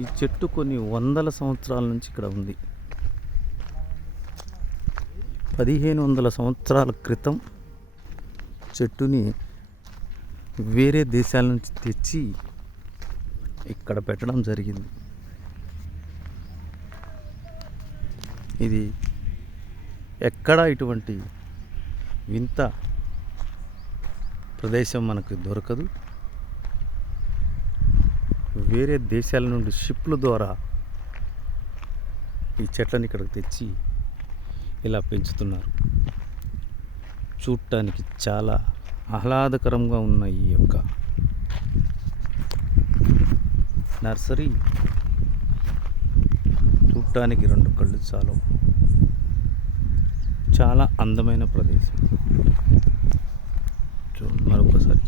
ఈ చెట్టు కొన్ని వందల సంవత్సరాల నుంచి ఇక్కడ ఉంది. 1500 సంవత్సరాల క్రితం చెట్టుని వేరే దేశాల నుంచి తెచ్చి ఇక్కడ పెట్టడం జరిగింది. ఇది ఎక్కడా ఇటువంటి వింత ప్రదేశం మనకు దొరకదు. వేరే దేశాల నుండి షిప్ల ద్వారా ఈ చెట్లను ఇక్కడికి తెచ్చి ఇలా పెంచుతున్నారు. చూడటానికి చాలా ఆహ్లాదకరంగా ఉన్న ఈ యొక్క నర్సరీ చూడటానికి 2 కళ్ళు చాలు. చాలా అందమైన ప్రదేశం. మరొకసారి